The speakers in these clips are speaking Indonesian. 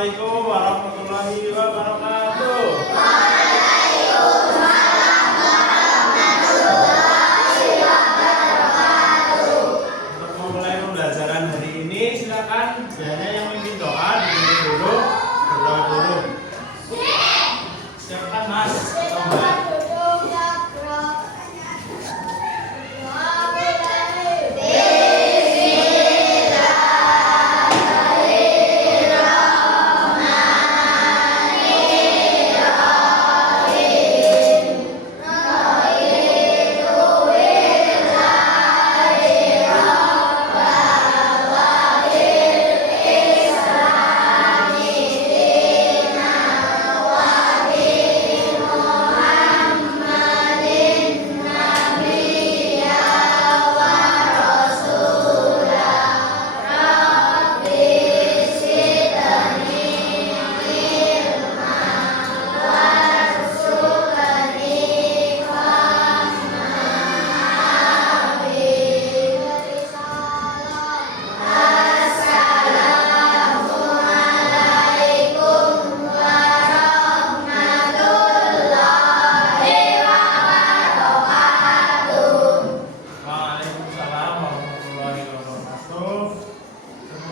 Assalamualaikum warahmatullahi wabarakatuh. Untuk memulai pembelajaran hari ini, silakan biasanya yang ingin doa dulu berdoa dulu. Siapkan Mas, atau Mbak?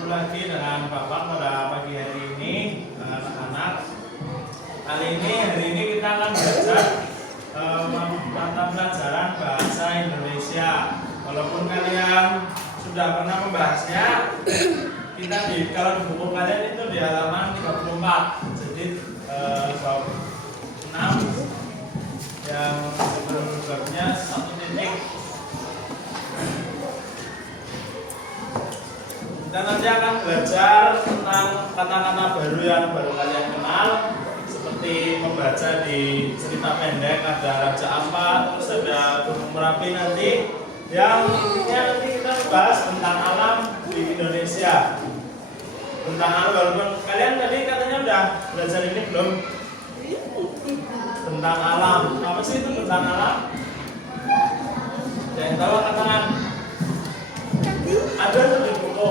Lagi dengan Bapak pada pagi hari ini, anak-anak. Hari ini kita akan belajar mata pelajaran bahasa Indonesia. Walaupun kalian sudah pernah membahasnya, kalau di buku kalian itu di halaman 34. Jadi bab 6 yang sebelumnya 1 titik. Kita nanti akan belajar tentang kata-kata baru yang baru kalian kenal, seperti membaca di cerita pendek ada Raja Ampat, terus ada Gunung Merapi nanti. Yang intinya nanti kita bahas tentang alam di Indonesia. Tentang alam, walaupun kalian tadi katanya udah belajar ini belum? Tentang alam. Apa sih itu tentang alam? Yang tahu angkat tangan. Ada tuh di buku.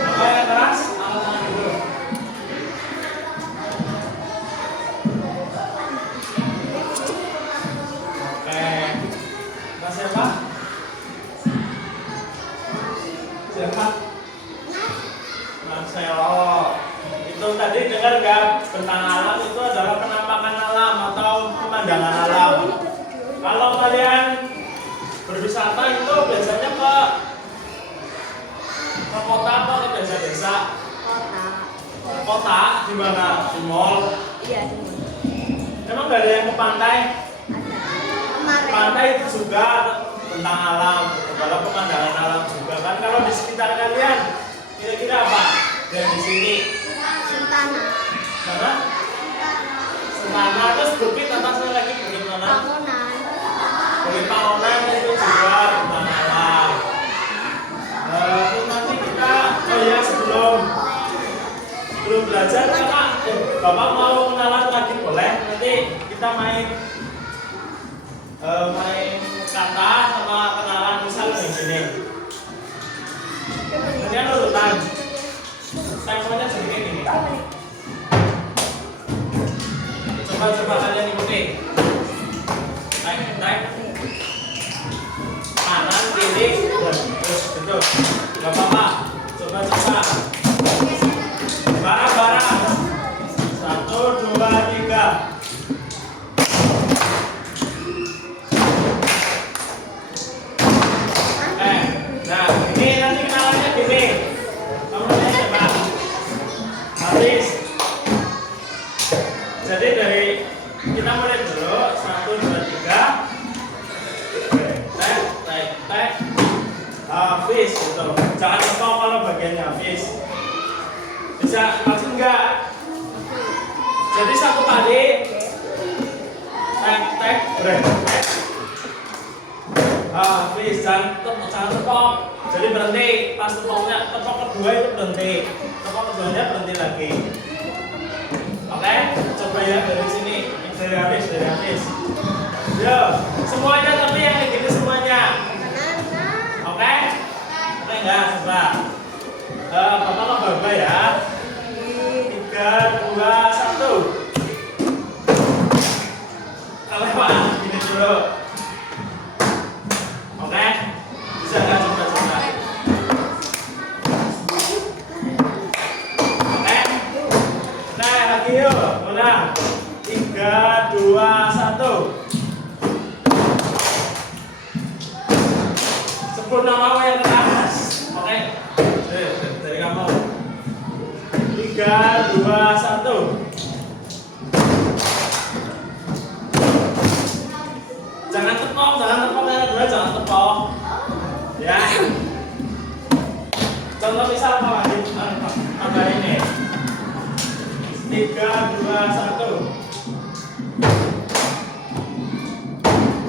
Apa yang keras? Angkat tangan dulu. Oke. Mas siapa? Siapa? Marcelo. Itu tadi dengar nggak? Tentang alam itu adalah penampakan alam atau pemandangan alam. Kalau kalian berwisata itu biasanya ke kota apa ke desa-desa? Kota di mana? Di mall? Iya, di mall. Emang gak ada yang ke pantai? Kemarin. Pantai itu juga tentang alam, adalah pemandangan alam juga kan. Kalau di sekitar kalian kira-kira apa? Dan di sini Sentana. mana? Sentana, terus bukit atasnya lagi bukit mana? Bangunan. Bukit Pangonan itu juga tentang alam. Terus nanti kita, oh ya sebelum belajar kakak, bapak mau kenalan lagi boleh? Nanti kita main kata sama kenalan misalnya di sini. Kemudian urutan. Temponya sedikit ini. Coba kalian ikuti. Naik. Kanan, kiri, terus betul. Gak apa-apa. Coba. Barang. 1, 2, 3. Nah, ini nanti kenalannya gini. Kamu namanya siapa? Haris. Jadi dari kita mulai dulu 1, 2, 3. Tek. Hafiz gitu. Jangan lupa kalau bagiannya Hafiz. Bisa langsung enggak? Jadi satu kali tek break. Hafiz jangan tepok. Jadi berhenti pas tepok kedua itu berhenti. Tepok keduanya berhenti lagi. Oke, coba ya dari sini. Dari Hafiz. Yo, semuanya tapi yang kayak gitu semuanya. Oke? Oke enggak? Coba. Bapak lomba ya. 3, 2, 1. Kelewat gini dulu. Oke, bisa nggak coba-coba? Oke, nah lagi yuk, ulang. 3, 2, 1. Sempurna mau yang keras. Oke, dari kamu. 3, 2, 1. Jangan tepok yang kedua, jangan tepok. Ya. Contoh misal apa ini? 3, 2, 1.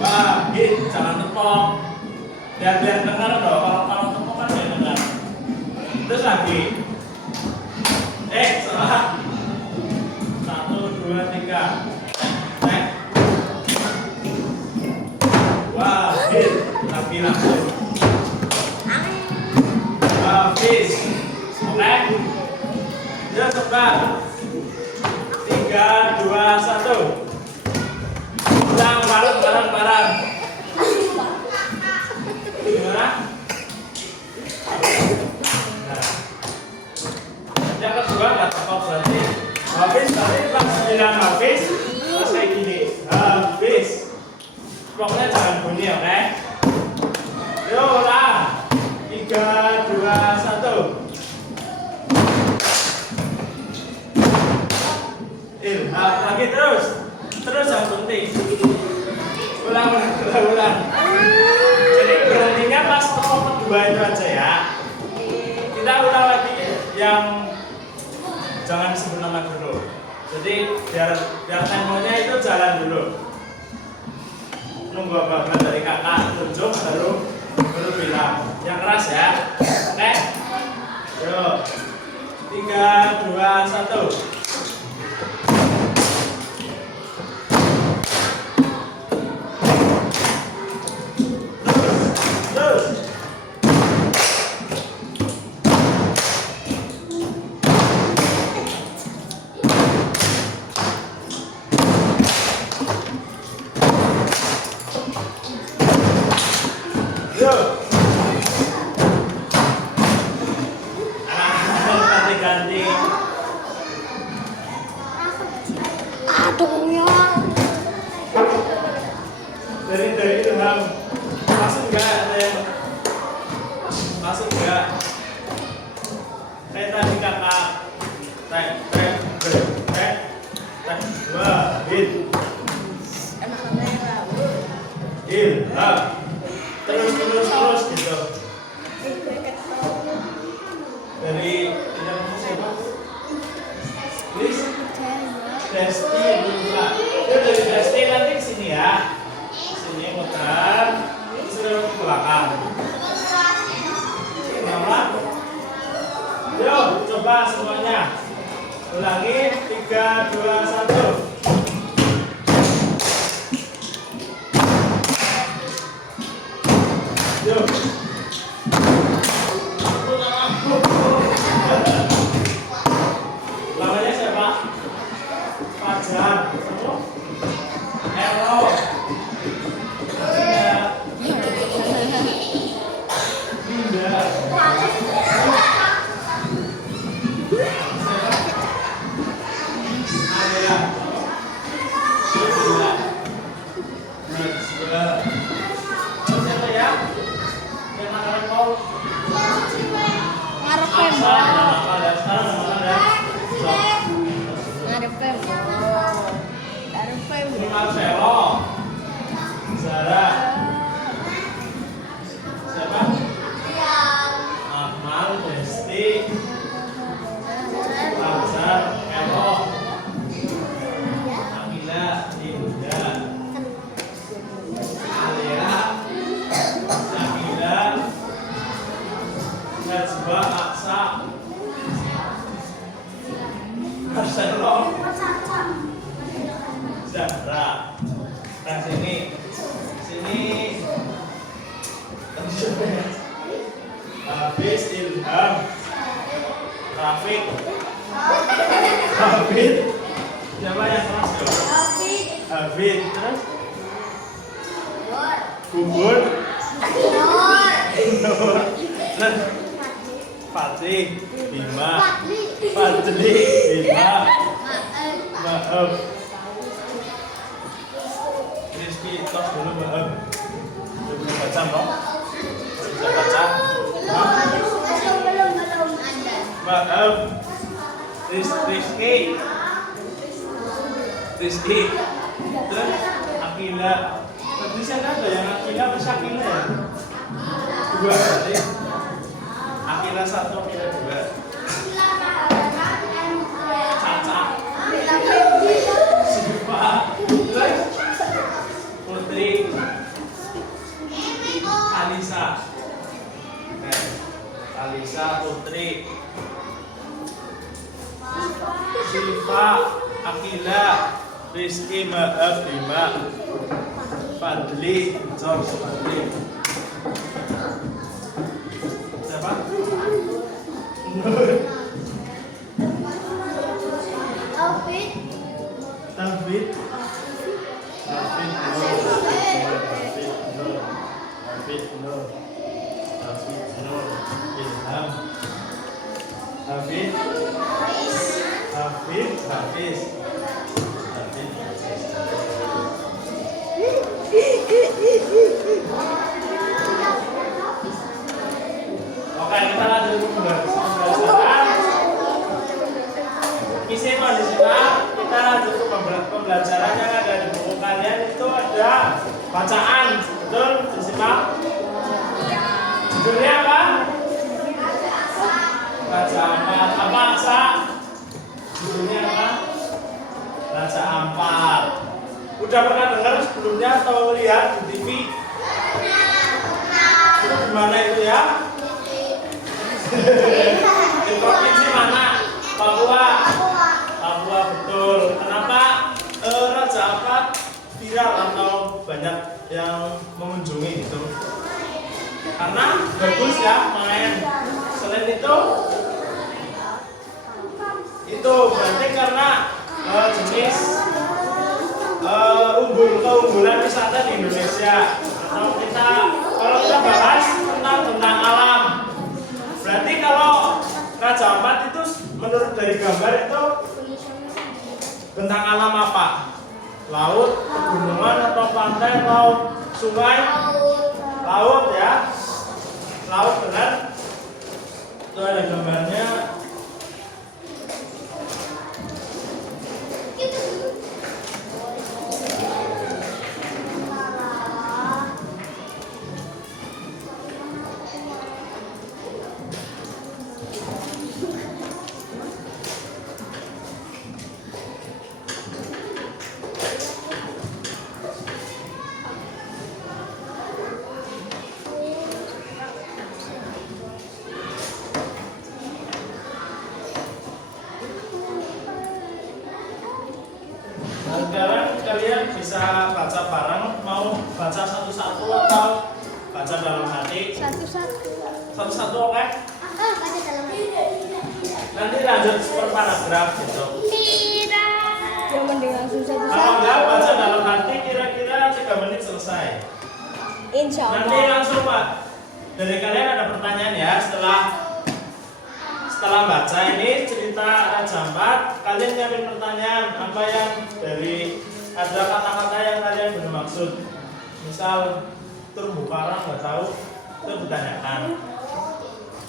Wah, hit, jangan tepok. Biar dengar dong. Kalau tepok kan biar dengar. Terus lagi. Salah. 1, 2, 3. Wah, hit. Lagi langsung. Habis. Oke. Ya, coba. 3, 2, 1. Ulang bareng. Gimana? Nah. Yang kedua nggak tepok berarti. Habis tadi langsung bilang habis. Terus kayak gini. Habis. Pokoknya jangan bunyi, oke? Yuk, ulang. 3, 2, 1. Lagi terus yang penting. Ulang. Jadi berhentinya pas tepok kedua itu aja ya. Kita ulang lagi yang jangan sebut nama dulu. Jadi biar temponya itu jalan dulu. Nunggu apa dari kakak tunjuk baru bilang yang keras ya. Oke. Yuk. 3, 2, 1. Ganti. Aduh ya. Dari Ilham. Masuk enggak? Masuk enggak? Kayak tadi kakak. Dua. Ilham. Terus gitu. Dari siapa? Please. Desti dulu. Dari Desti nanti ke sini ya. Sini muter. Sudah ke belakang. Mama. Yuk, coba semuanya. Ulangi 3, 2, 1. Yuk. Namanya siapa? Fajar. Elo. Dinda. Adela. Siapa ya? Yang makan kau? Marcelo, Zara, siapa? Akmal, Desti, Fajar, Elo, Amila, Dinda, Alia, Samila, Najwa, Aksa, Marcelo, Zahra. Nah sini habis Ilham. Rafiq. Hafid. Siapa yang keras dong? Hafid. Terus? Bubun. Nur. Terus? Fatih. Bima. Fadli. Bima. Maaf. Rizky. Tos dulu maaf. Belum baca dong? Bisa baca? Maaf. Rizky. Terus Akila. Tadi saya ada yang Akila apa Syakila ya? Dua berarti. Akila 1, Akila 2. Caca. Siva. Terus Putri. Alisa. Alisa, Putri. Siva, Akila, Rizky, Maaf, Bima, Fadli, George, Fadli. Siapa? Nur. Taufik. Taufik. Taufik Nur. Taufik Nur. Taufik Nur. Ilham. Taufik. Hafiz. Hafiz. Oke, kita lanjut ke pembelajaran. Misi kondisional, kita lanjut ke pembelajaran yang ada di buku kalian. Itu ada bacaan, betul? Disimak. Judulnya apa? Raja Ampat. Apa Asa? Judulnya apa? Raja Ampat. Udah pernah dengar sebelumnya atau lihat di TV? Itu gimana itu ya? Di provinsi mana? Papua. Papua, betul. Kenapa Raja Ampat viral atau banyak yang mengunjungi gitu? Karena bagus ya main. Selain itu berarti karena jenis keunggulan wisata di Indonesia. Kalau kita bahas tentang alam, berarti kalau Raja Ampat itu menurut dari gambar itu tentang alam apa? Laut, pegunungan atau pantai atau sungai? Laut ya, laut benar. Itu ada gambarnya. Sekarang kalian bisa baca bareng, mau baca satu-satu atau baca dalam hati? Satu-satu, oke? Baca dalam hati. Nanti lanjut per paragraf gitu. Yang mending langsung Kalau enggak baca dalam hati kira-kira 3 menit selesai. Insya Allah. Nanti langsung Pak. Dari kalian ada pertanyaan ya setelah baca ini cerita Raja Ampat, kalian nyiapin pertanyaan apa yang dari ada kata-kata yang kalian bermaksud. Misal terumbu karang nggak tahu, itu ditanyakan.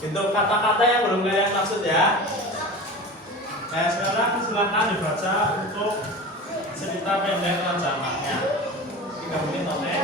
Itu kata-kata yang belum kalian maksud ya. Nah sekarang silakan dibaca untuk cerita pendek Raja Ampatnya. 3 menit oke?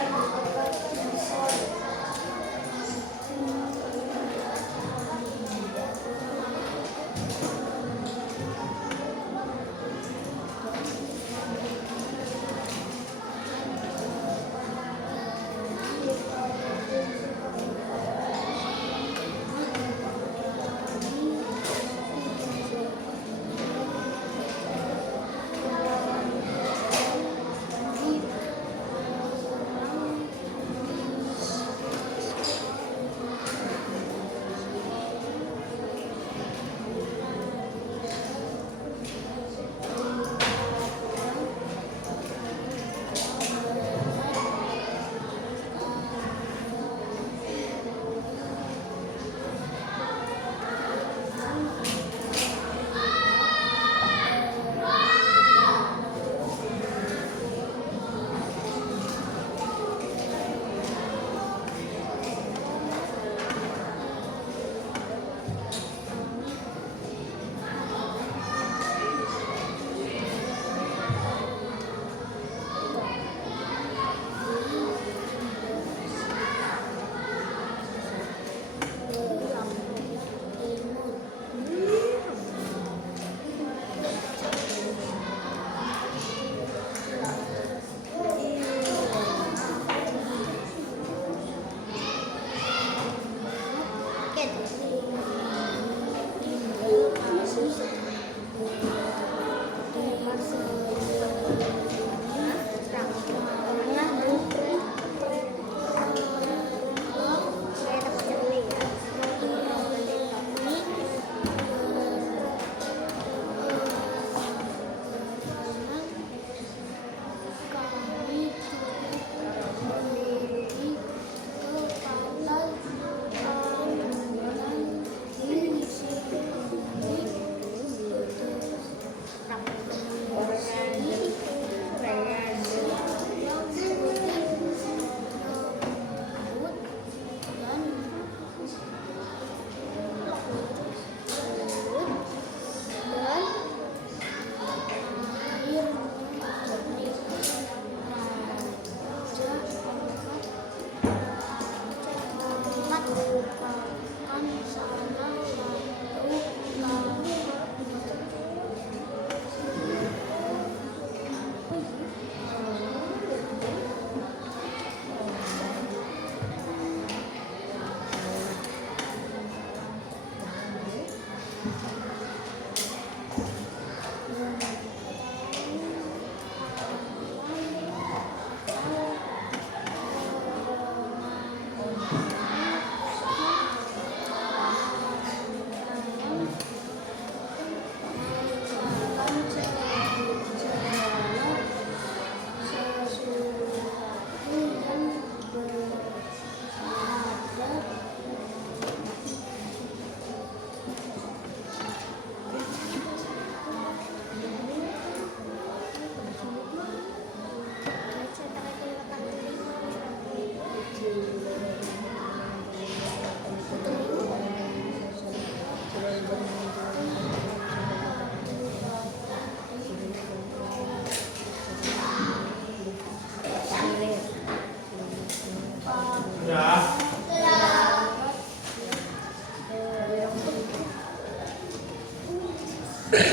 Coba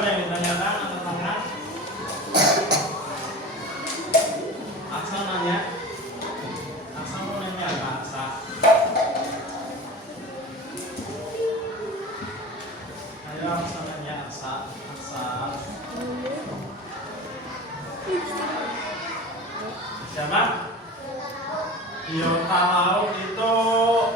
ada yang ditanyakan angkat tangan. Aksa nanya. Aksa mau nanya apa Aksa? Ayo Aksa nanya Aksa. Aksa. Siapa? Biota laut itu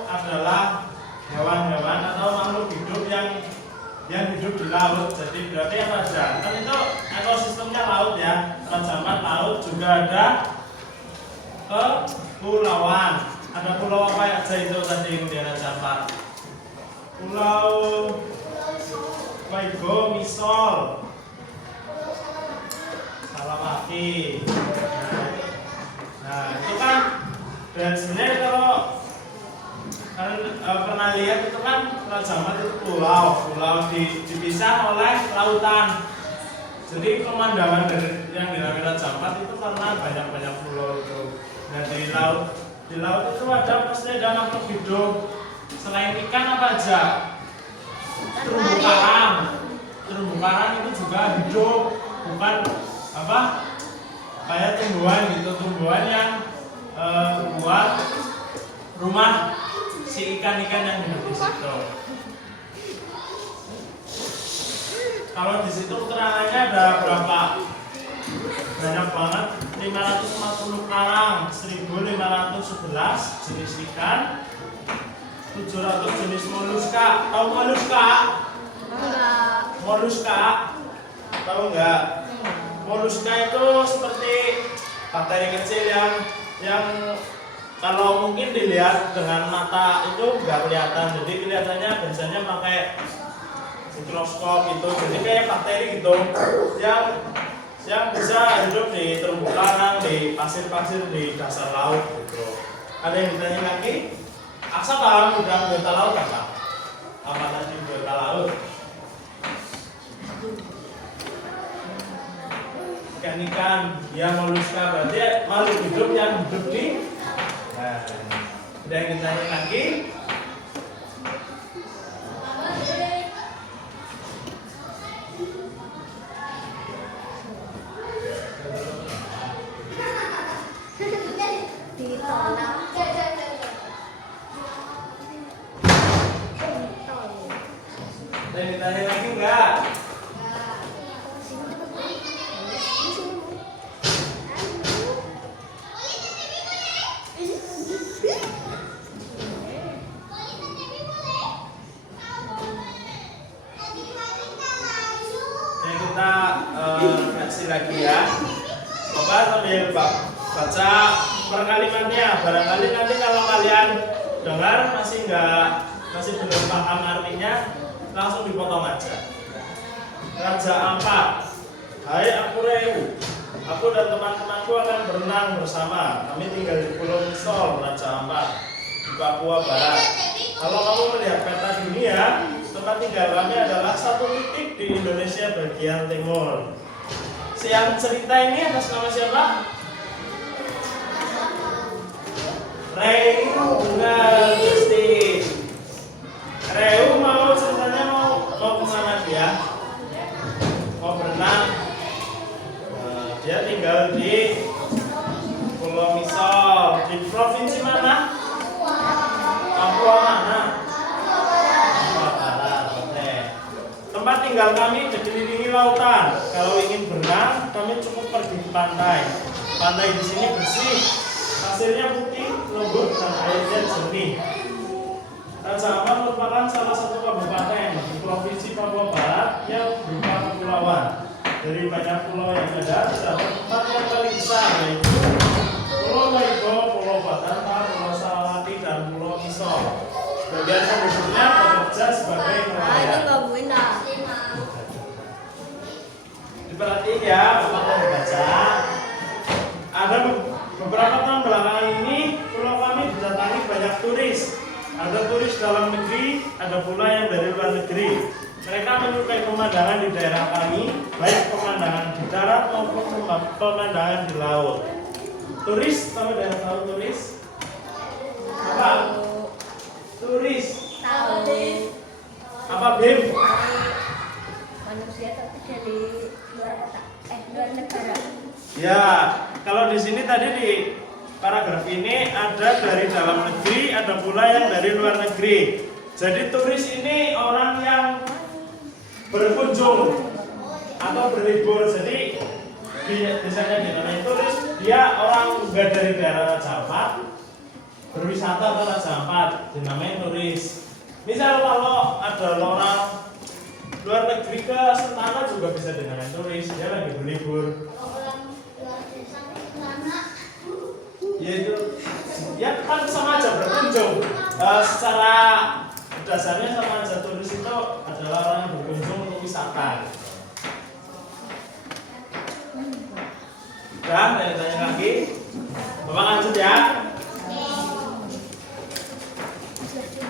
adalah hewan-hewan atau makhluk hidup yang hidup di laut. Jadi berarti apa aja? Kan itu ekosistemnya laut ya. Raja Ampat laut juga ada kepulauan. Ada pulau apa aja itu tadi di Raja Ampat? Pulau Waigo, Misol, Salawaki. Nah itu kan, dan sebenarnya kalau kalian pernah lihat itu kan Raja Ampat itu pulau dipisah oleh lautan. Jadi pemandangan yang dilalui Raja Ampat itu karena banyak pulau itu. Nah di laut itu pasti ada makhluk hidup. Selain ikan apa aja? Terumbu karang. Terumbu karang itu juga hidup, bukan apa? Kayak tumbuhan gitu, tumbuhan yang buat rumah si ikan-ikan yang hidup di situ. Kalau di situ keterangannya ada berapa? Banyak banget, 540 karang, 1511 jenis ikan, 700 jenis moluska. Tahu moluska? Enggak. Moluska? Tahu enggak? Moluska itu seperti bakteri kecil yang kalau mungkin dilihat dengan mata itu nggak kelihatan. Jadi kelihatannya biasanya pakai mikroskop itu. Jadi kayak bakteri gitu yang bisa hidup di terumbu karang, di pasir-pasir di dasar laut gitu. Ada yang ditanya lagi? Aksa paham udah biota laut apa? Apa tadi biota laut? Ikan-ikan, ya moluska, berarti makhluk hidup yang hidup di. Nah, ada yang ditanya lagi? Ada yang ditanya lagi enggak? Kita reaksi lagi ya. Bapak sambil baca per kalimatnya. Barangkali nanti kalau kalian dengar masih belum paham artinya, langsung dipotong aja. Raja Ampat. Hai aku Reu. Aku dan teman-temanku akan berenang bersama. Kami tinggal di Pulau Misol, Raja Ampat, di Papua Barat. Kalau kamu melihat peta dunia, tempat tinggal kami adalah satu titik di Indonesia bagian timur. Yang cerita ini atas nama siapa? Reu. Benar, Gusti. Reu mau ceritanya mau kemana dia? Mau berenang. Dia tinggal di Pulau Misol. Di provinsi mana? Papua mana? Tempat tinggal kami dikelilingi lautan. Kalau ingin berenang, kami cukup pergi ke pantai. Pantai di sini bersih, pasirnya putih, lembut, dan airnya jernih. Raja Ampat merupakan salah satu kabupaten di provinsi Papua Barat yang berupa kepulauan. Dari banyak pulau yang ada, terdapat tempat yang paling besar, yaitu Pulau Waigo, Pulau Batanta, Pulau Salawati, dan Pulau Misol. Bagian penduduknya bekerja sebagai nelayan. Diperhatiin ya, Bapak mau baca. Ada beberapa tahun belakangan ini, pulau kami didatangi banyak turis. Ada turis dalam negeri, ada pula yang dari luar negeri. Mereka menyukai pemandangan di daerah kami, baik pemandangan di darat maupun pemandangan di laut. Turis, tahu daerah tahu turis? Apa? Turis. Tahu. Apa Bim? Manusia tapi dari luar kota. Luar negara. Ya, kalau di sini tadi di paragraf ini ada dari dalam negeri, ada pula yang dari luar negeri. Jadi turis ini orang yang berkunjung atau berlibur. Jadi biasanya dinamai turis, dia orang nggak dari daerah Raja Ampat, berwisata ke Raja Ampat, dinamai turis. Misal kalau ada orang luar negeri ke Sentana juga bisa dinamai turis, dia lagi berlibur. Ya itu, ya kan sama aja berkunjung. Secara dasarnya sama aja, turis itu adalah orang yang berkunjung untuk wisata. Udah, tanya lagi. Bapak lanjut ya.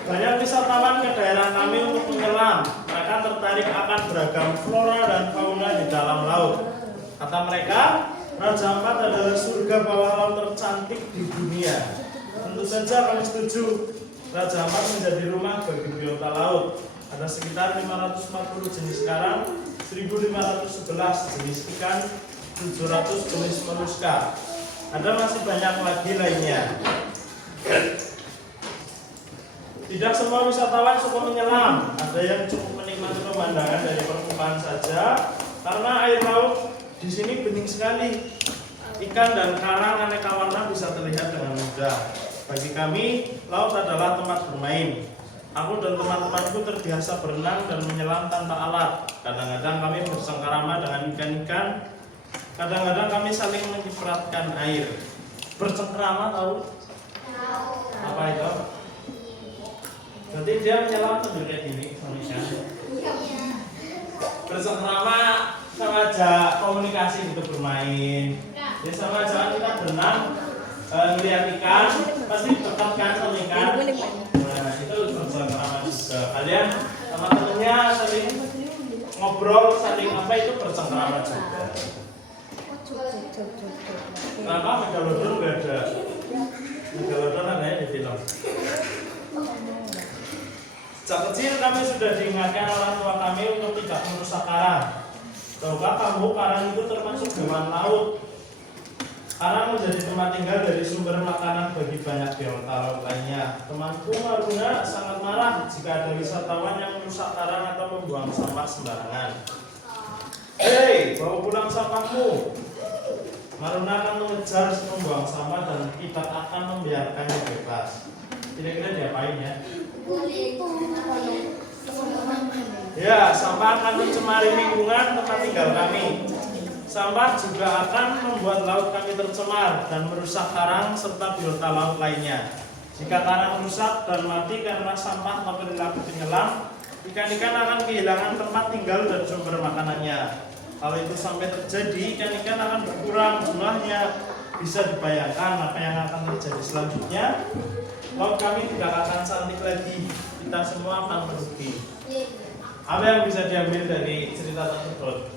Banyak wisatawan ke daerah kami untuk menyelam. Mereka tertarik akan beragam flora dan fauna di dalam laut. Kata mereka, Raja Ampat adalah surga bawah laut tercantik di dunia. Tentu saja kami setuju. Raja Ampat menjadi rumah bagi biota laut. Ada sekitar 540 jenis karang, 1511 jenis ikan, 700 jenis moluska. Ada masih banyak lagi lainnya. Tidak semua wisatawan suka menyelam. Ada yang cukup menikmati pemandangan dari permukaan saja, karena air laut di sini bening sekali. Ikan dan karang aneka warna bisa terlihat dengan mudah. Bagi kami, laut adalah tempat bermain. Aku dan teman-temanku terbiasa berenang dan menyelam tanpa alat. Kadang-kadang kami bersengkarama dengan ikan-ikan. Kadang-kadang kami saling menyipratkan air. Bercengkrama tahu? Apa itu? Berarti dia menyelam sambil kayak gini sama ikan. Bersengkrama sama aja komunikasi gitu, bermain. Ya sama aja kita berenang, melihat ikan, pasti dekat kan sama ikan. Nah itu bersengkrama juga. Kalian sama temennya saling ngobrol, saling apa itu bersengkrama juga. Kenapa Megalodon nggak ada? Megalodon adanya di film. Sejak kecil kami sudah diingatkan orang tua kami untuk tidak merusak karang. Tahukah kamu karang itu termasuk hewan laut? Karang menjadi tempat tinggal dari sumber makanan bagi banyak biota laut lainnya. Temanku Maruna sangat marah jika ada wisatawan yang merusak karang atau membuang sampah sembarangan. Hei, bawa pulang sampahmu. Maruna akan mengejar membuang sampah dan tidak akan membiarkannya bebas. Kira-kira diapain ya? Ya, sampah akan mencemari lingkungan tempat tinggal kami. Sampah juga akan membuat laut kami tercemar dan merusak karang serta biota laut lainnya. Jika karang rusak dan mati karena sampah atau perilaku penyelam, ikan-ikan akan kehilangan tempat tinggal dan sumber makanannya. Kalau itu sampai terjadi, ikan-ikan akan berkurang jumlahnya. Bisa dibayangkan apa yang akan terjadi selanjutnya. Laut kami tidak akan cantik lagi. Kita semua akan merugi. Apa yang bisa diambil dari cerita tersebut?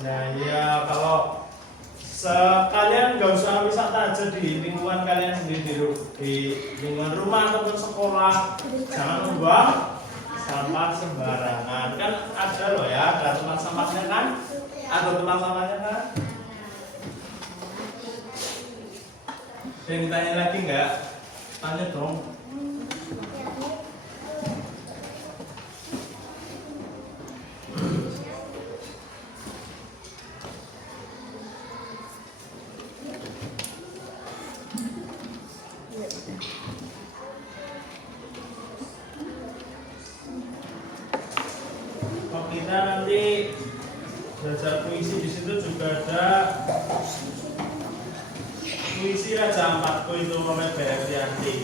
Nah ya, kalau sekalian nggak usah wisata aja di lingkungan kalian sendiri, di lingkungan rumah ataupun sekolah, jangan membuang sampah sembarangan. Kan ada loh ya, ada tempat sampahnya kan? Ada tempat sampahnya kan? Yang ditanya lagi nggak? Tanya dong. Kalau kita nanti belajar puisi di situ juga ada puisi Raja Ampatku itu oleh Berlianti.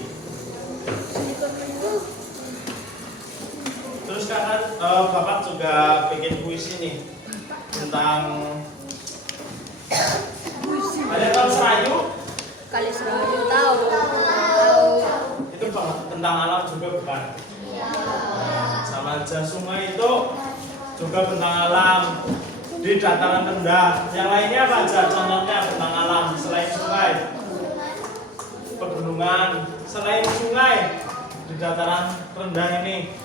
Terus kakak, bapak juga bikin puisi nih tentang ada tahu Serayu? Kali Serayu tahu. Itu tentang alam juga bukan? Nah, sama aja sungai itu juga tentang alam di dataran rendah. Yang lainnya apa aja contohnya tentang alam selain sungai? Pegunungan. pegunungan. Selain sungai di dataran rendah ini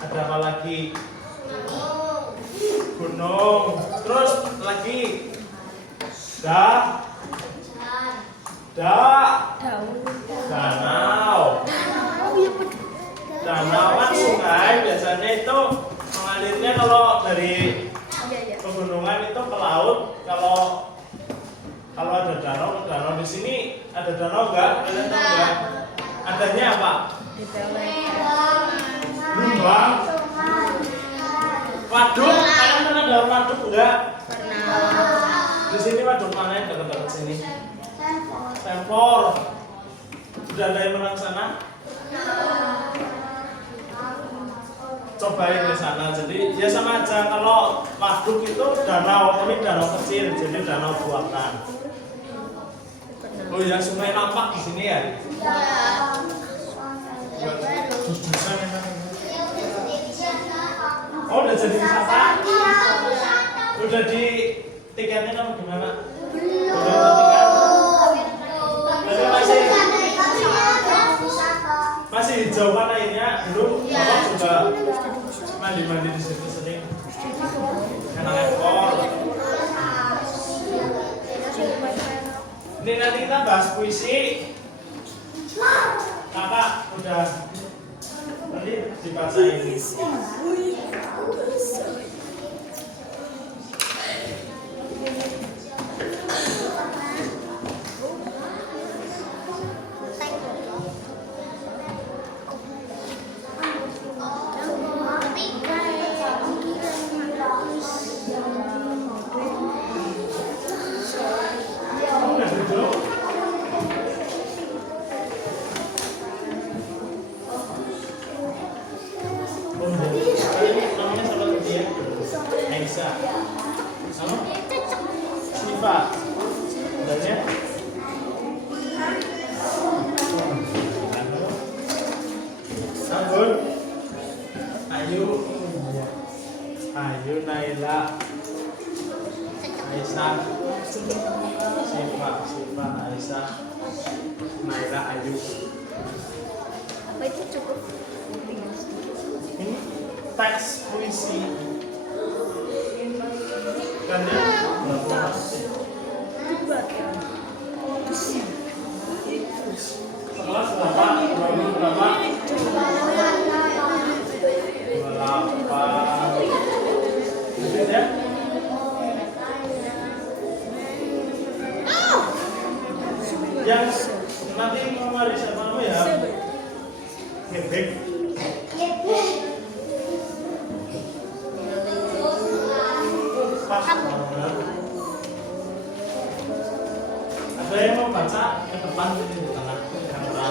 ada apa lagi? Gunung. Terus lagi danau. Danau kan sungai biasanya itu mengalirnya kalau dari pegunungan itu ke laut. Kalau ada danau di sini ada danau enggak? Kalian tahu enggak? Adanya apa? Lumbang. Waduk. Kalian pernah dalam waduk enggak? Di sini waduk mana yang dekat-dekat sini? Tempor. Sudah ada yang pernah ke sana? Cobain di sana. Jadi ya sama aja, kalau waduk itu danau, tapi danau kecil, jadi danau buatan. Oh ya, sungai nampak di sini ya? Oh, udah jadi wisata? Udah di tiketnya kamu gimana? Udah tiket? Masih hijau kan airnya? Dulu Bapak juga mandi-mandi di situ sering. Enak ekor. Ini nanti kita bahas puisi. Kakak udah tadi dibaca ini. Ayu, Naila, Aisyah, Siva, Aisyah, Naila, Ayu. Apa itu cukup? Ini teks puisi. Kan ya? Kelas berapa? Berapa? 28. Gitu ya? Yang nanti memari siapa ya? Ngebek. Pas banget. Ada yang mau baca ke depan di tengah kamera.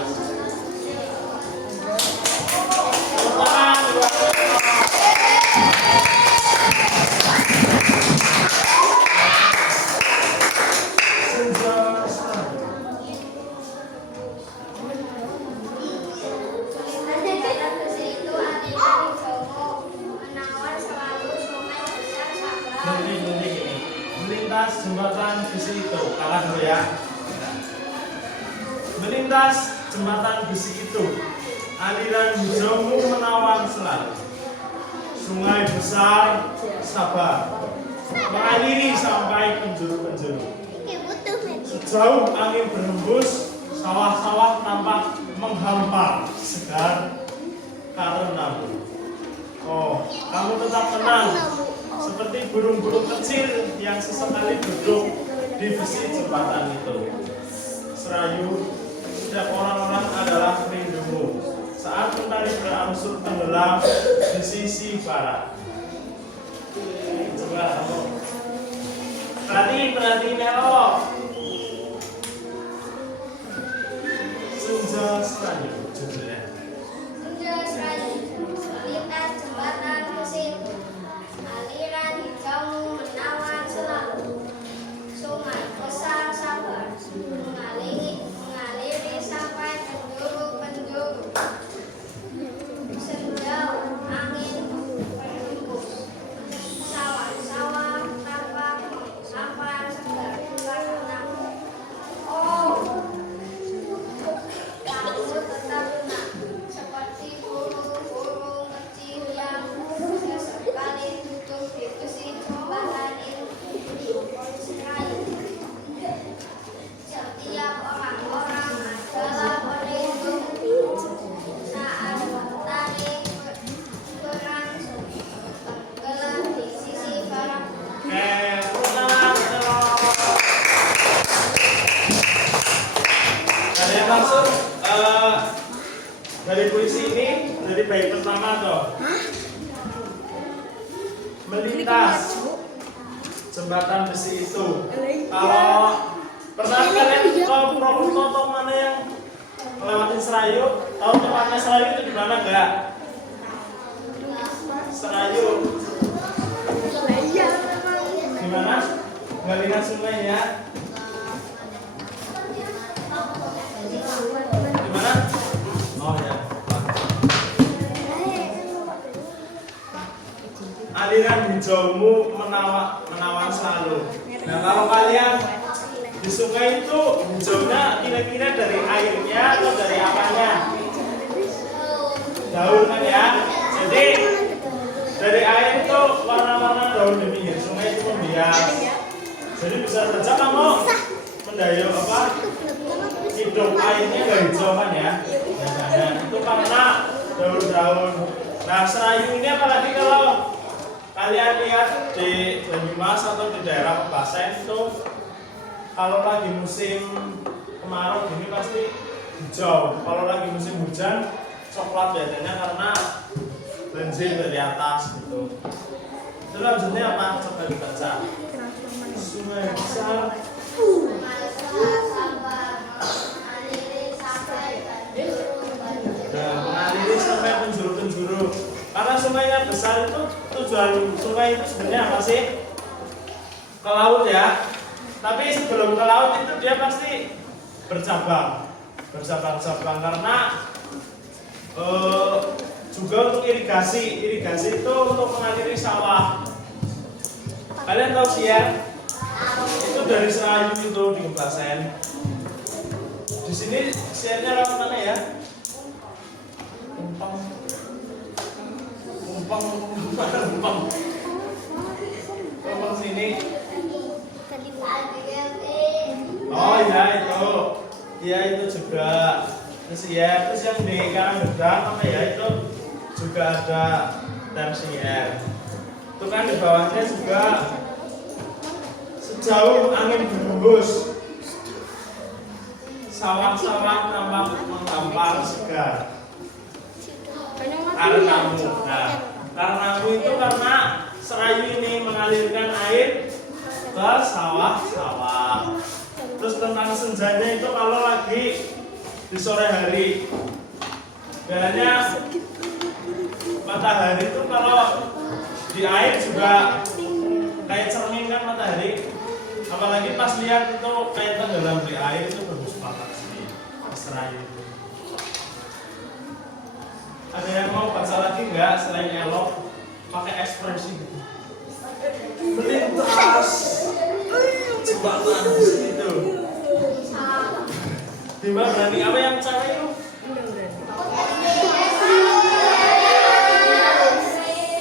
Melintas jembatan besi itu, kalah dulu ya. Melintas jembatan besi itu, aliran hijaumu menawan selalu. Sungai besar sabar, mengaliri sampai penjuru-penjuru. Sejauh angin berhembus, sawah-sawah tampak menghampar segar karenamu. Oh, kamu tetap tenang, seperti burung-burung kecil yang sesekali duduk di besi jembatan itu. Serayu, setiap orang-orang adalah rindumu saat mentari berangsur tenggelam di sisi barat. Coba kamu perhati Melo. Senja Serayu judulnya. Senja Serayu, melintas jembatan besi, aliran hijaumu menawan selalu. Sungai besar sabar, mengaliri sampai penjuru-penjuru. Sejauh angin berhembus, sawah-sawah tampak menghampar segar karenamu. Oh, yang langsung dari puisi ini, dari bait pertama tuh. Melintas jembatan besi itu. Kalau pernah kalian ke Purwokerto mana yang ngelewatin Serayu, tahu tempatnya Serayu itu di mana enggak? Serayu. Di mana? Nggak lihat sungai ya? Di mana? Oh ya. Aliran hijaumu menawan selalu. Nah kalau kalian di sungai itu hijaunya kira-kira dari airnya atau dari apanya? Daun kan ya. Jadi dari air itu warna-warna daun di pinggir sungai itu membias. Jadi bisa saja kamu mendayung apa? Hidup airnya nggak hijau kan ya? Nah, itu karena daun-daun. Nah Serayu ini apalagi kalau kalian lihat di Banyumas atau di daerah Pebasen itu kalau lagi musim kemarau gini pasti hijau. Kalau lagi musim hujan coklat biasanya karena banjir dari atas gitu. Selanjutnya apa? Coba dibaca. Sungai besar. Dan mengaliri sampai penjuru-penjuru. Karena sungainya besar itu tujuan sungai itu sebenarnya apa sih? Ke laut ya. Tapi sebelum ke laut itu dia pasti bercabang-cabang karena juga untuk irigasi itu untuk mengaliri sawah. Kalian tahu siar? Itu dari Serayu itu di Pebasen. Di sini siarnya lewat mana ya? Umpang sini. Oh iya itu. Iya itu juga. Terus ya, terus yang di Karanggendang apa ya itu juga ada tersier. Itu kan di bawahnya juga sejauh angin berhembus sawah-sawah tampak menghampar segar. Karenamu. Nah, karenamu itu karena Serayu ini mengalirkan air ke sawah-sawah. Terus tentang senjanya itu kalau lagi di sore hari, biasanya matahari itu kalau di air juga kayak cermin kan matahari. Apalagi pas lihat itu kayak tenggelam di air itu bagus banget sih Serayu itu. Ada yang mau baca lagi nggak selain elok? Pakai ekspresi gitu. Melintas jembatan itu. Bima berani apa yang cara itu?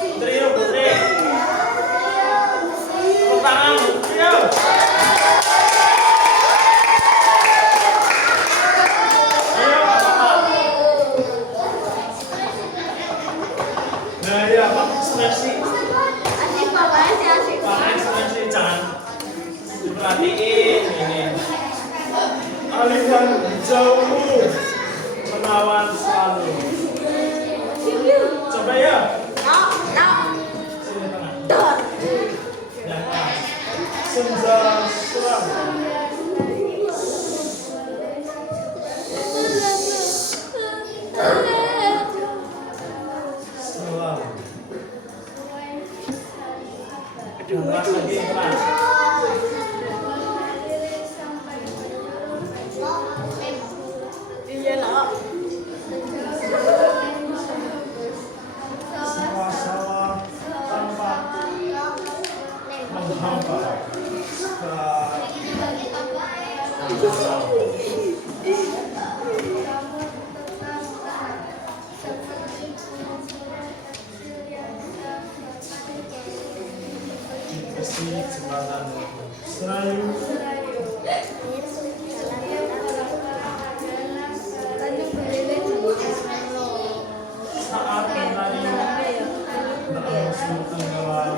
Putri yuk, Putri. Tepuk tangan, Putri yuk. Ayo, apa-apa. Nah, ya, apa ekspresi? Pakai ekspresi, jangan diperhatiin ini. Aliran hijaumu menawan selalu. Coba ya. Sini tengah. Ya, senja suram. Selalu. Keras lagi keras. Sawah-sawah tampak menghampar besi jembatan Serayu. Saat matahari berangsur tenggelam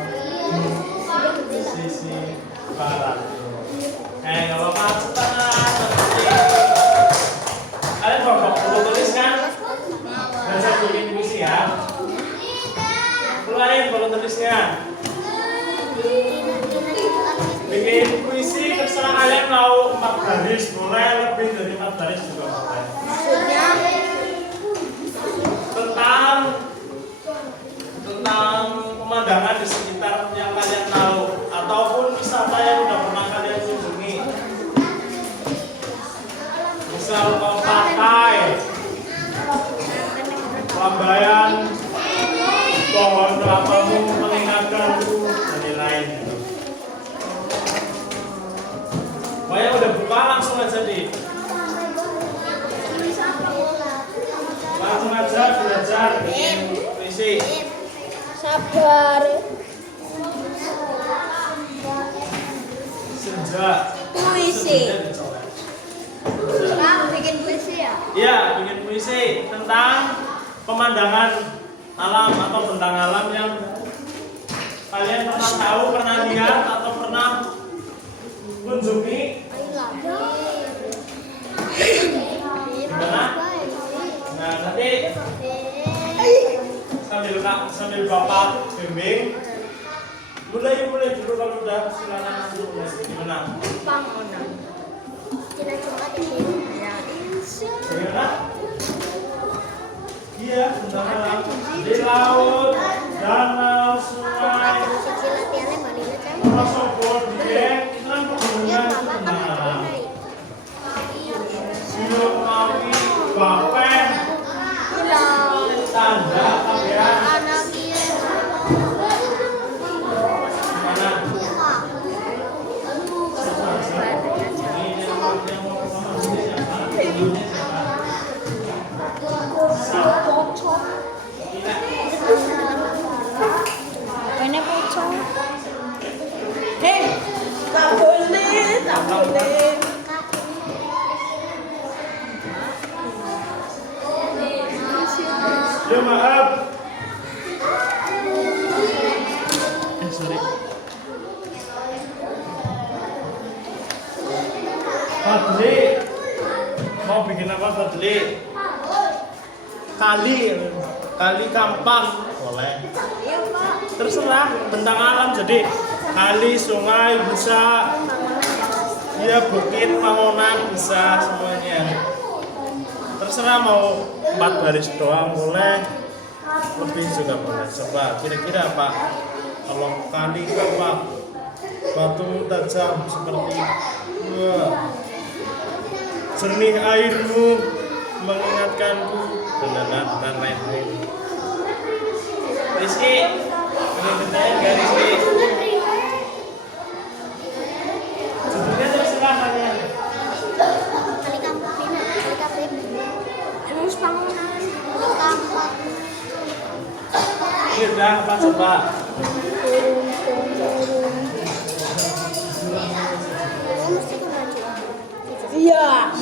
di sisi barat. Nggak apa-apa, tangan. Anies juga boleh. Maksudnya tentang pemandangan di sekitar yang kalian tahu ataupun wisata yang udah pernah kalian kunjungi. Misal ke pantai, Lambayan, pohon kelapa-mu mengingatkanku dan lain-lain. Pokoknya udah buka langsung aja di. Langsung aja belajar bikin puisi. sabar. Senja. Puisi. Senja dicolek. Kamu bikin puisi ya? Iya, bikin puisi tentang pemandangan alam atau bentang alam yang kalian pernah tahu, pernah lihat atau pernah kunjungi. Gimana? Nah, nanti sambil bapak bimbing, mulai dulu kalau udah silakan langsung mulai. Gimana? Bangunan. Kita coba di sini. Ya. Gimana? Iya, bentang alam di laut, danau, sungai, Sisi latihannya Malina kan? Wonosobo, Dieng, itu kan pegunungan bentang alam. Silo, Mawi, Bapen, Tanda, Kabehan. Anak dia. Gimana? Ini pocong. Hei, tak boleh, tak boleh. Ya maaf. Sorry. Fadli, mau bikin apa Fadli? Kali Kampang boleh. Iya Pak. Terserah, bentang alam jadi kali, sungai bisa, ya bukit, Mangonan bisa semuanya. Terserah mau 4 baris doang boleh, lebih juga boleh. Coba kira-kira apa? Kalau kali Kampang, batu tajam seperti wah, jernih airmu mengingatkanku dan lain-lain. Rizky, ini pertanyaan gak Rizky? Judulnya terserah kalian. Kali kampung ini, kali kampung. Emang bangunan. Kampung. Ini udah apa coba? Mesti ke maju. Iya.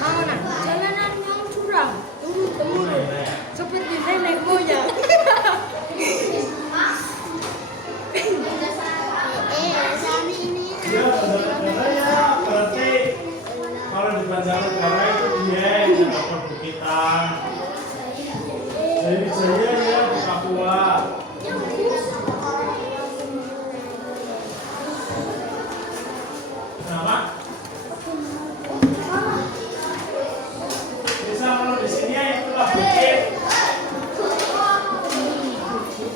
Bangunan. Jalanan yang curam. Seperti nenek moyang. Sani ini. Ya, benar-benar ya. Berarti kalau di Banjarnegara itu dia yang dapat bukitan. Jadi Jaya ya di Papua. Kenapa? Bisa kalau di sini ya itulah bukit.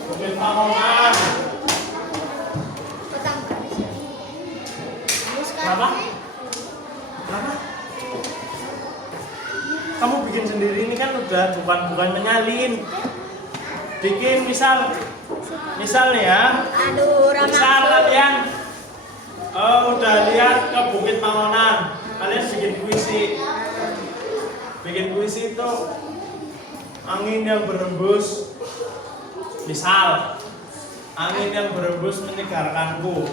Bukit Mangonan. Kenapa? Kenapa? Kamu bikin sendiri ini kan udah bukan menyalin. Bikin misal nih ya. Aduh, Misal Rama. kalian udah lihat ke Bukit Mangonan, kalian bikin puisi. Bikin puisi itu angin yang berembus. Misal angin yang berembus menyegarkanku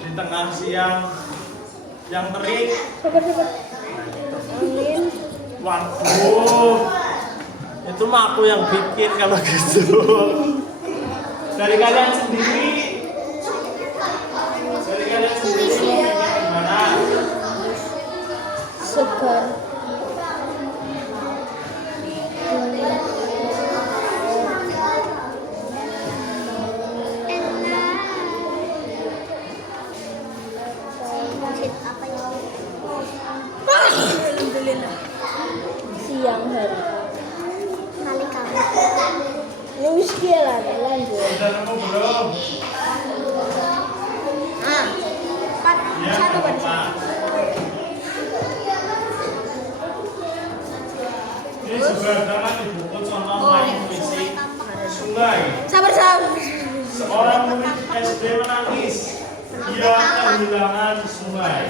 di tengah siang yang terik. Angin. Waduh, itu mah aku yang bikin kalau gitu. Dari kalian sendiri mau bikin gimana? Segar. Apa ya? bro. Ah, empat, Ya, satu nggak Pak. apa-apa. Ini juga adalah di buku contoh main puisi Sungai. Sabar, sabar. Seorang murid SD menangis. Dia kehilangan sungai.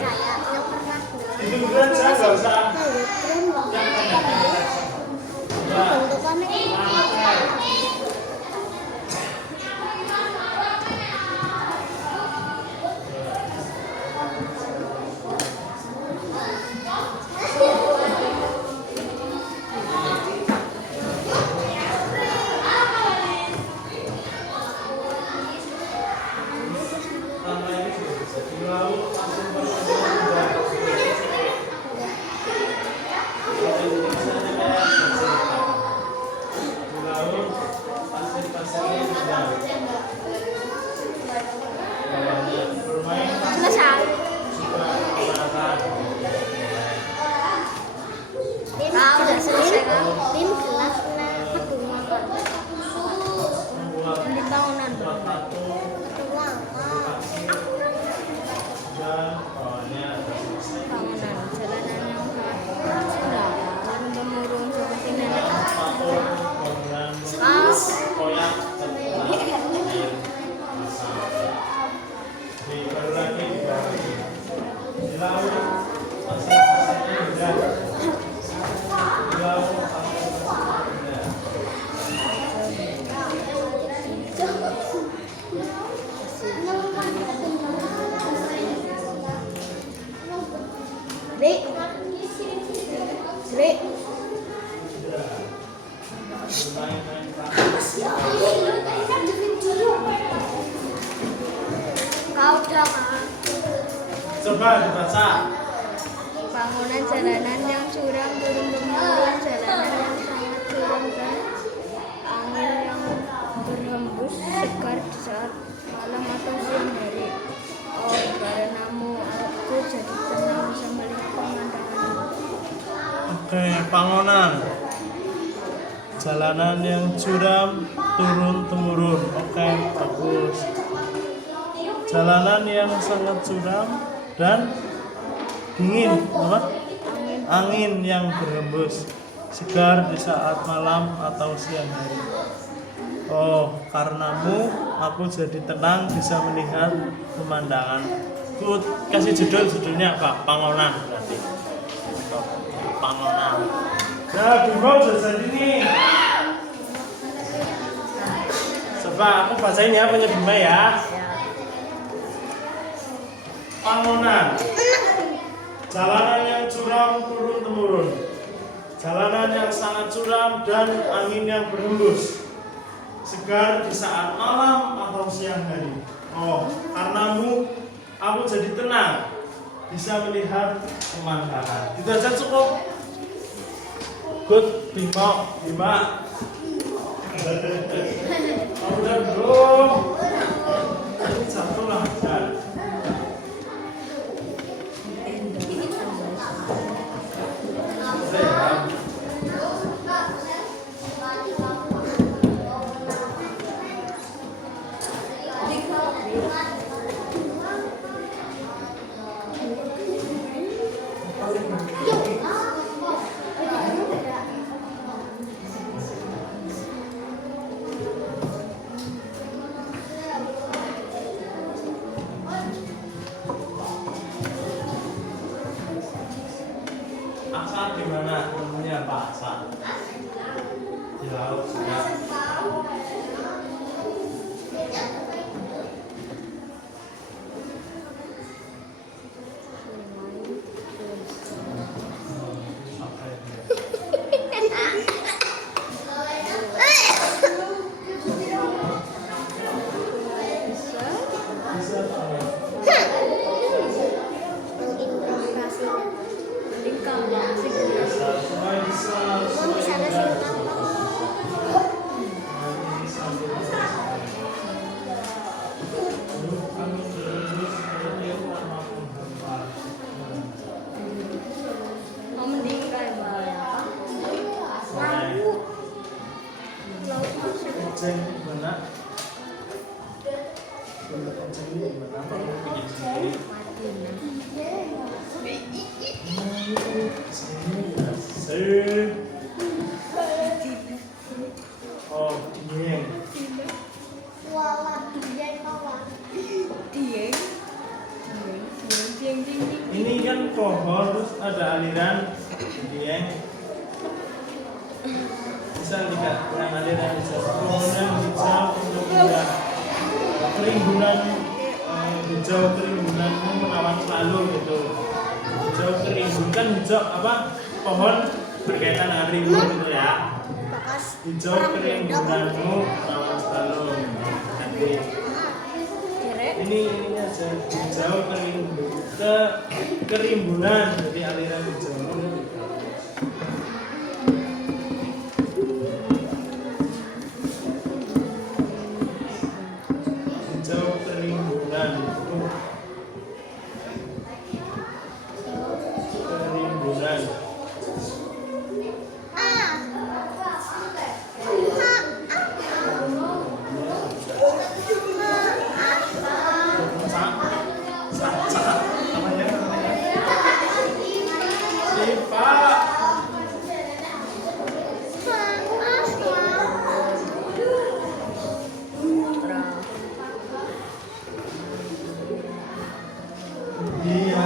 Itu aja, nggak usah. Ya, nama ini sudah bisa di laut, langsung bersedia. Kalau Indonesia ini kayak bercerita. Di laut, pasir-pasirnya indah. Bermain Selesai. juga menyenangkan. Ah, udah selesai kan? Tim kelas petungan Membuat Di bangunan. tato dan bawahnya ada selesai. Bangunan jalanan yang sangat indah turun temurun seperti nenek. Tato bangunan koyak terbuat air pasang. Di baru lagi di bawah ini. Di laut pasir-pasirnya indah. Di laut pasir-pasirnya indah. Dek, dek. Main-main panas. Kau dong. Coba dibaca. Bangunan jalanan yang curam turun temurun, jalanan yang sangat curam dan angin yang berhembus segar di saat malam atau siang hari. Oh, karenamu aku jadi tenang bisa melihat pemandangan. Oke, bangunan. Jalanan yang curam turun temurun. Oke, bagus. Jalanan yang sangat curam dan dingin, apa? Angin yang berhembus segar di saat malam atau siang hari. Oh, karenamu aku jadi tenang bisa melihat pemandangan. Ku kasih judulnya apa? Bangunan berarti. Bangunan. Nah, Bimo udah jadi nih. Coba aku bacain ya punya Bima ya. Bangunan. Jalanan yang curam turun temurun. Jalanan yang sangat curam dan angin yang berhembus. Segar di saat malam atau siang hari. Oh, karenamu aku jadi tenang bisa melihat pemandangan. Itu aja cukup. Good, Bima. Oh, udah belum? Ini satu lah, Jan. Aksa di mana temunya Pak Aksa? Di laut juga. Bisa Menginterpretasikan. semua bisa. Kok misalnya sih ini kan pohon terus ada aliran dieng. Bisa lihat yang aliran hijau, kemudian hijau, kemudian kerimbunan hijau kerimbunanmu menawan selalu gitu. Hijau kerimbun kan hijau apa pohon berkaitan dengan rimbun gitu ya. Hijau kerimbunanmu menawan selalu. Nanti ini aja hijau kerimbunan jadi aliran hijau. Hijau kerimbunan kerimbunan. Iya,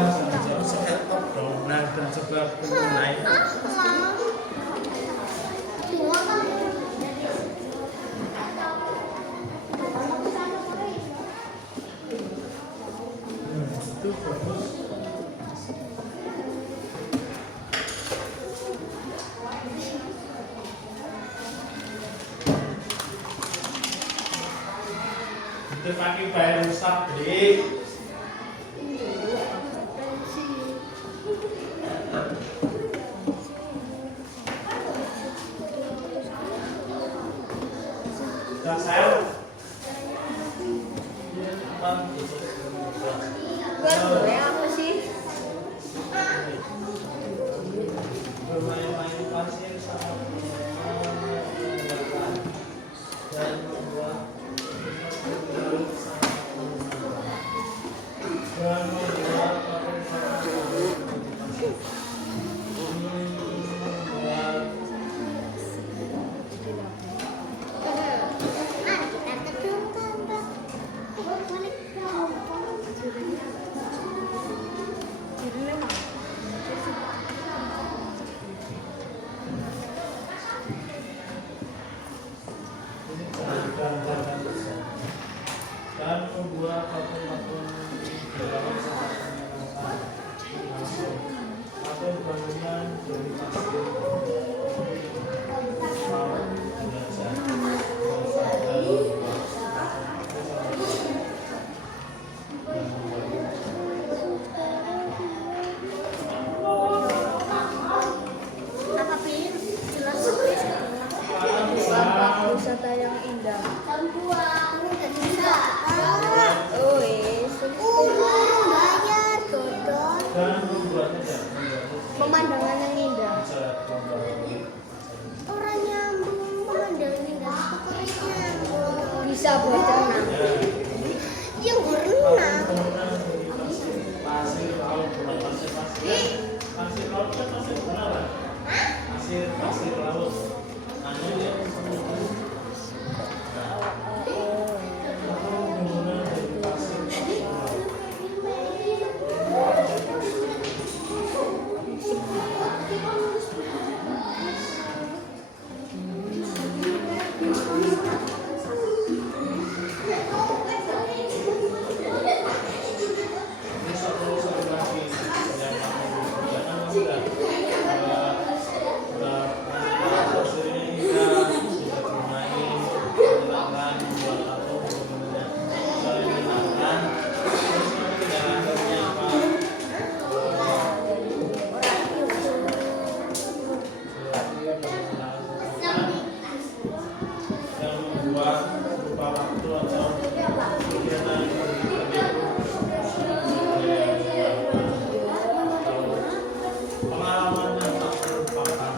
seketok dong. Nah, dan coba naik. Itu bagus. Itu pakai bayar rusak, Dik. Dan saya Buat gue apa sih? bermain-main pasir sama dan membuat dan membuat patung-patung patung bangunan dari pasir Apa pilih? Jelas please. Wisata yang indah. Bisa. Oh, wis. Bayar, dodol. dan membuatnya Pemandangan yang indah. Orang nyambung pemandangan indah. Bisa buat renang. Yang berenang. pasir laut bukan pasir laut kan pasir benar pasir laut hanya dia bangunan dari pasir yang membuat berupa waktu atau kegiatan pengalaman yang tak terlupakan.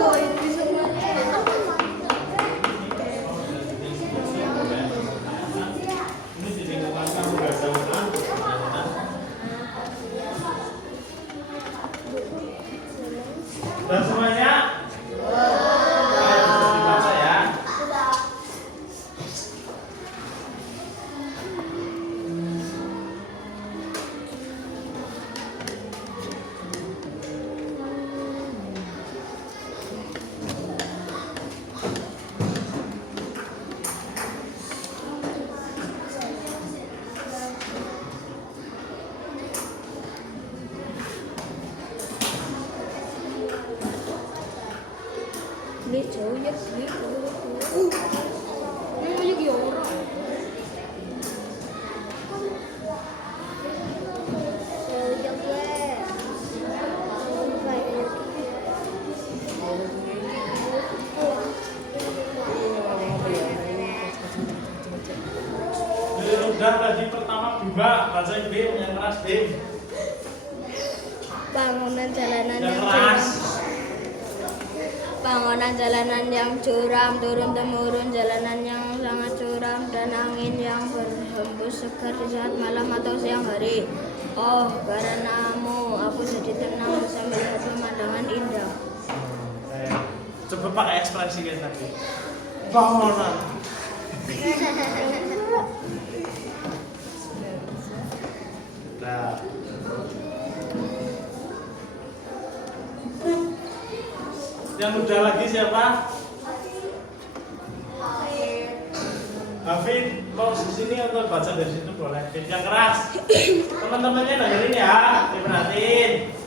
Ini di lingkungan kamu gak ada ulang. Dan semuanya harus dibaca ya. Ini jauh ya, ini lagi orang. Jadi udah tadi pertama Bima baca Bim yang keras Bim. Bangunan jalanan Yang yang keras. Bangunan jalanan yang curam, turun temurun jalanan yang sangat curam, dan angin yang berhembus segar di saat malam atau siang hari. Oh, karenamu aku jadi tenang bisa melihat pemandangan indah. Coba pakai ekspresi kayak tadi. Bangunan. Nah. Yang udah lagi siapa? Hafid, mau di sini atau baca dari situ boleh. Yang keras. Teman-temannya dengerin ya, diperhatiin.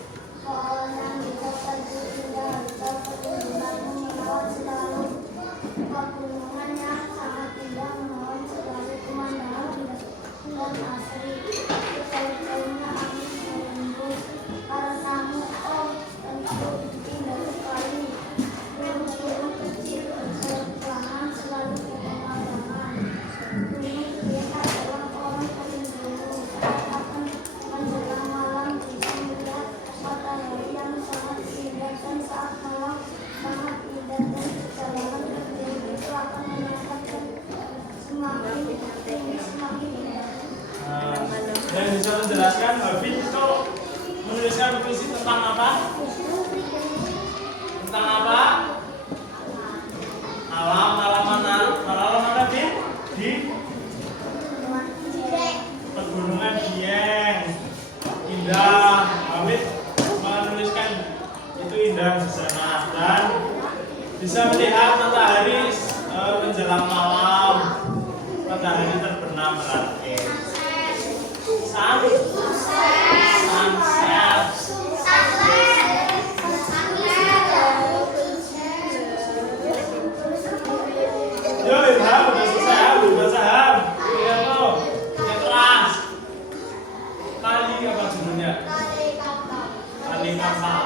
Yang bisa menjelaskan Hafid itu menuliskan puisi tentang apa? Tentang apa? Alam, alam mana di pegunungan Dieng. Indah. Hafid menuliskan itu indah di sana dan bisa melihat matahari menjelang malam. Matahari terbenam berarti. Sunset. Yo, Ilham, udah selesai, udah saham. Lihat lo, yang keras. Kali apa judulnya? Kali kapal.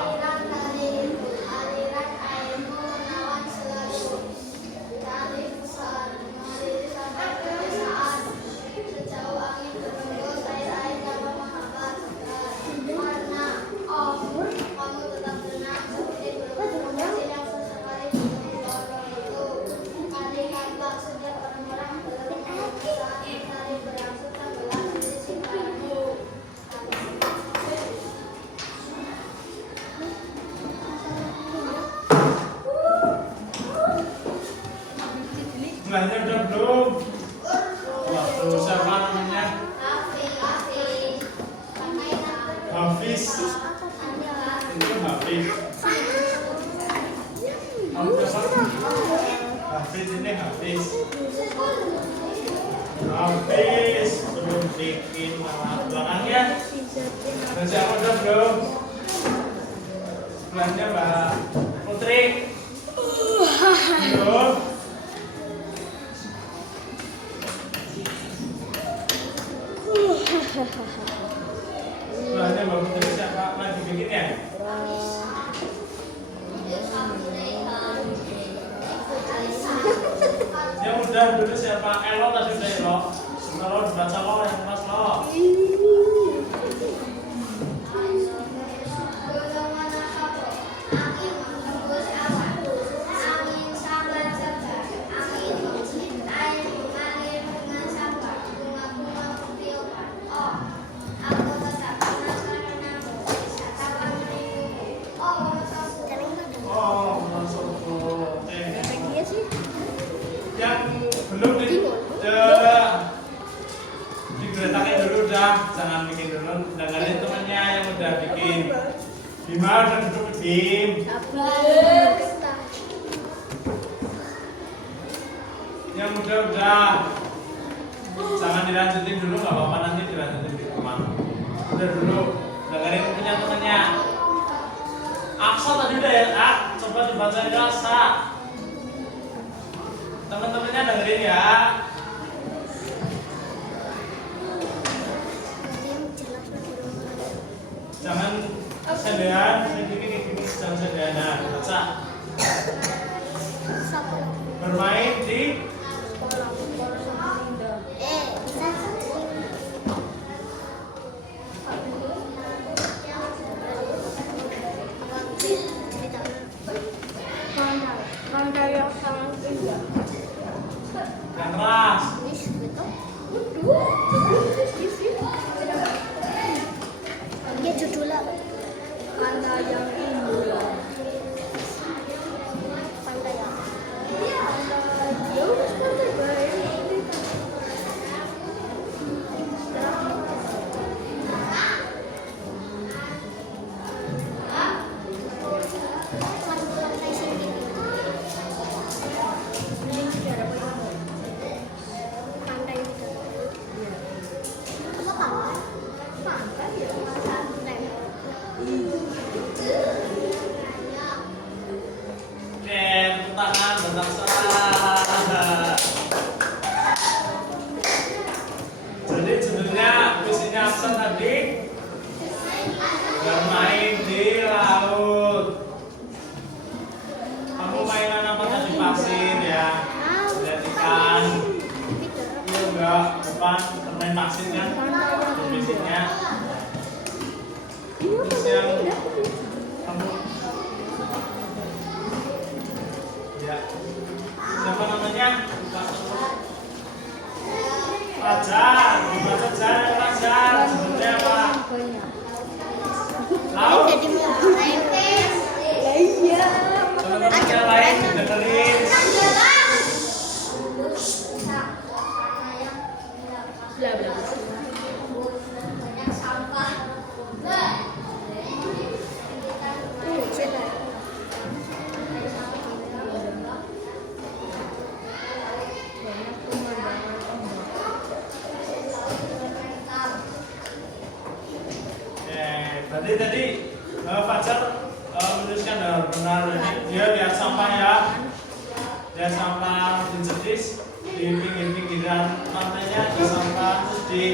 Sebelahnya udah belum? Waktu siapa namanya? Hafiz. Itu Hafiz. Hafiz ini Hafiz. Hafiz belum bikin malah belakangnya. Dan siapa udah belum? Sebelahnya Mbak Putri. Belum. Sebelahnya Mbak Putri siapa lagi bikin ya? Yang udah dulu siapa? Elo tadi udah Elo. Kalau dibaca lo yang keras lo. Bima udah duduk Bim. Yang udah. Jangan dilanjutin dulu, nggak apa-apa, nanti dilanjutin di rumah. Udah dulu, dengerin punya temennya. Aksa tadi udah ya, coba dibacain Aksa. Temen-temennya dengerin ya. Jangan sedean, gini, jangan sedean. Nah, baca. Bermain di pantai yang sangat indah. yang keras. Dia judulnya apa? Pantai yang indah. Pantai yang pantai sini. Pantai itu. Apa pantai? Pantai ya. Pantai. Oke, tepuk tangan buat Aksa. Jadi judulnya puisinya Aksa tadi bermain di laut. Kamu mainan apa tadi? Pasir ya? Lihat ikan. Iya enggak? Bukan bermain pasir kan? Puisinya. Puisi yang kamu. Ya. Siapa namanya? Fajar. Dibaca Jar, Fajar. Judulnya apa? Laut. Jadi mulai. Iya. Teman-teman yang lain dengerin. Bla bla. Tadi Fajar menuliskan dengan benar ini. Dia lihat sampah ya. Lihat sampah di jedis di pinggir-pinggiran pantainya ada sampah, terus di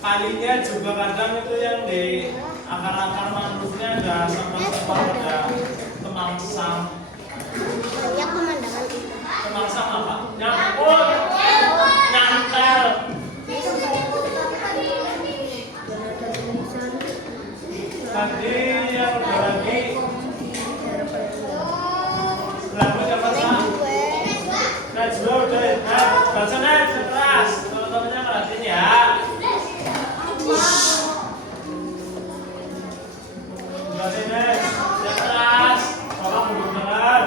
kalinya juga kadang itu yang di akar-akar mangrove-nya ada sampah-sampah, ada temangsang. Banyak pemandangan itu. Temangsang apa? Nyangkut, nyantel. Tadi yang udah lagi berapa jam masa? Najwa udah baca Naj, keras. Teman-temannya perhatiin ya. Baca Naj, yang keras. Tolong duduk dengar.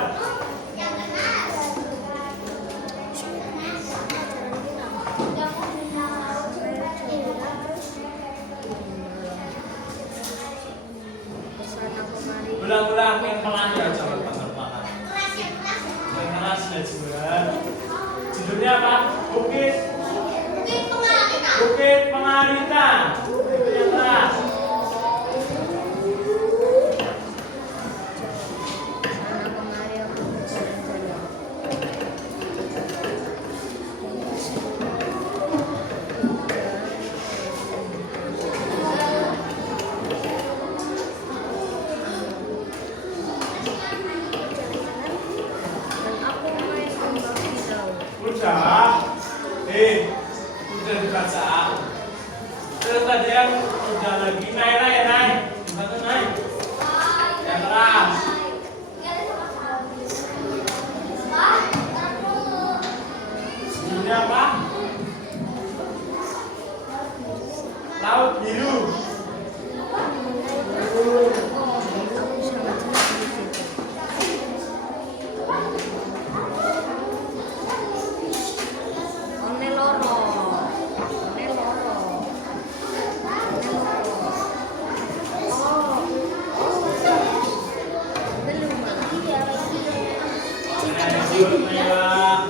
Ulang-ulang yang pelan ya, jangan pelan-pelan. Yang keras Najwa. Judulnya apa? Bukit Pengarita. Itu yang keras. Udah dibaca. Terus tadi yang udah lagi naik. Satu naik. Yang keras. Judulnya apa? Laut Biru. Lanjut Nela.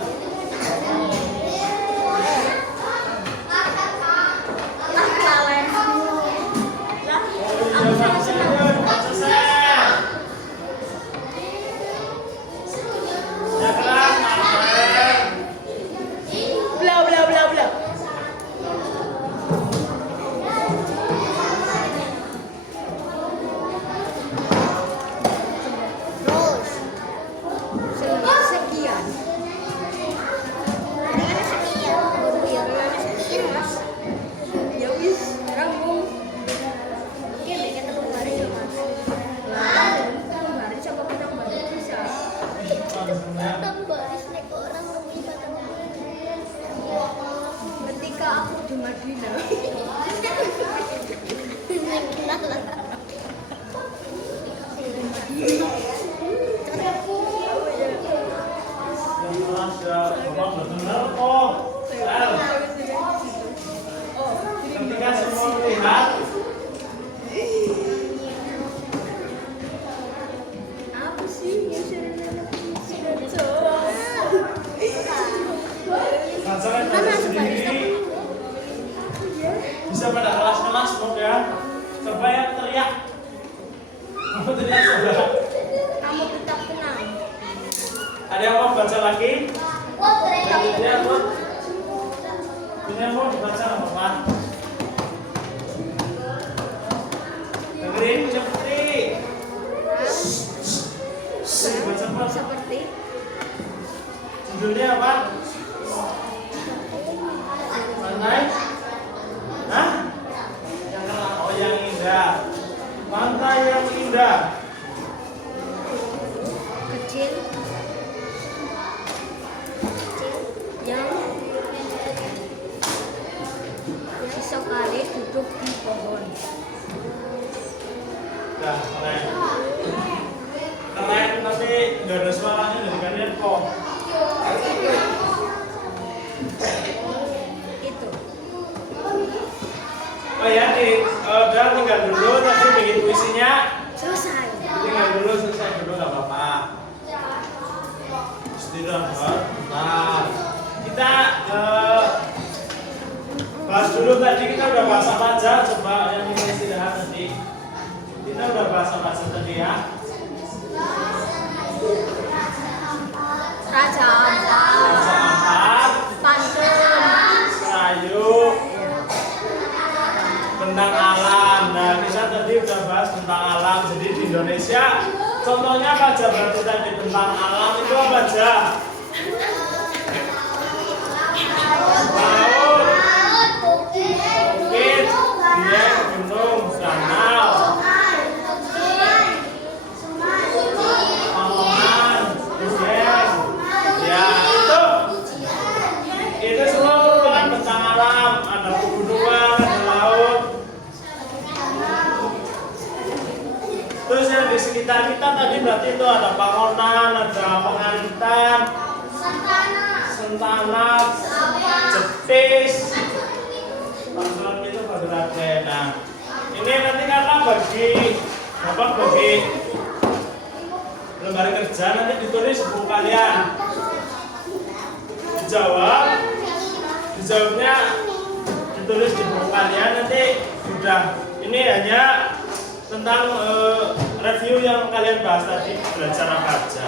Terus sekian. Biar sekian mas. Ya wis, rambung. Oke, kita ketemu hari ya mas. Ketemu hari coba ketemu hari bisa. Baris nek orang lebih ketika aku di Madinah. Ketika semua melihat Apa sih yang Masalah dari sendiri bisa pada kelas-kelas semoga. Coba yang teriak. Kamu teriak coba. kamu tetap tenang. Ada yang mau baca lagi? Dia mau. Ini mau dibaca apa? Dengerin cepet. Baca apa? Seperti Judulnya apa? Pantai? Hah? Yang kenal? Oh, yang indah. Pantai yang indah. kecil yang sesekali duduk di pohon. Nah, keren. Keren, tapi nggak ada suaranya dari kalian kok. Itu Oh ya, udah tinggal dulu tadi bikin puisinya. selesai. Tinggal dulu, selesai dulu nggak apa-apa. Istirahat. Nah, kita bahas dulu tadi, kita udah bahas apa aja. Coba yang ini istirahat nanti. Kita udah bahas apa aja tadi ya. Raja Ampat, Bahasa Ampat, pantun, Serayu, tentang alam. Nah, kita tadi udah bahas tentang alam. Jadi di Indonesia, contohnya apa aja berarti tadi tentang alam itu apa aja? Laut, bukit, dieng, gunung, danau, pegunungan, dieng. Ya itu semua merupakan tentang alam. Ada pegunungan, ada laut. Terus yang di sekitar kita tadi berarti itu ada Pangonan, ada Pengantan, Sentanak, Jetis, Pasaran itu Bagirate. Nah, ini nanti karena bagi lembar kerja nanti ditulis buku kalian. Dijawabnya ditulis di buku kalian nanti udah. Ini hanya tentang review yang kalian bahas tadi, belajar apa aja.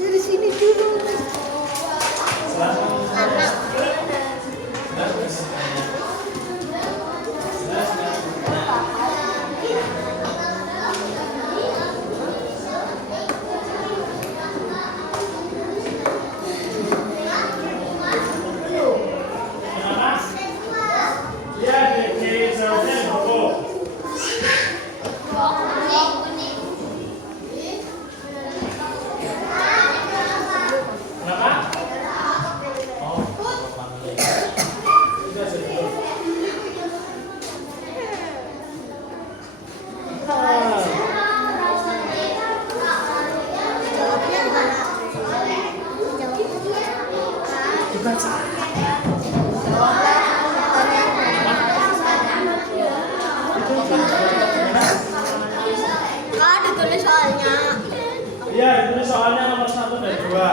dari sini dulu. Ditulis soalnya. Iya, itu soalnya nomor 1 kedua.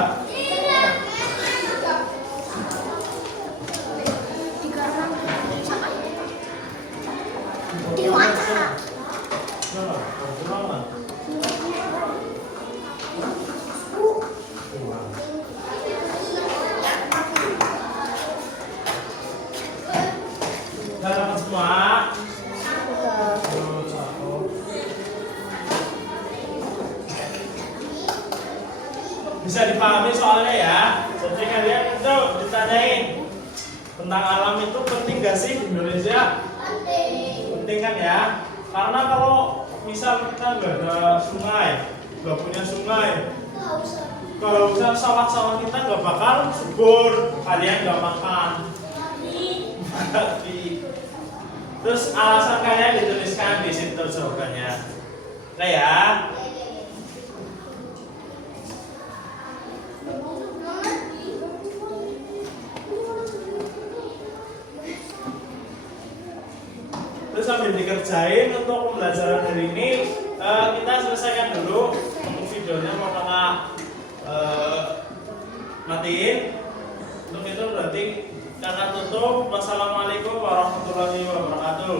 Dewata. Dalam semua. Bisa dipahami soalnya ya. Jadi kalian itu ditanyain tentang alam itu penting gak sih di Indonesia? Penting kan ya? Karena kalau misal kita nggak ada sungai, nggak punya sungai, kalau misal sawah-sawah kita nggak bakal subur, kalian nggak makan. Terus alasan kalian dituliskan di situ jawabannya. Oke ya. Terus sambil dikerjain untuk pembelajaran hari ini, kita selesaikan dulu untuk videonya mau kena matiin. Untuk itu berarti kakak tutup. Wassalamualaikum warahmatullahi wabarakatuh.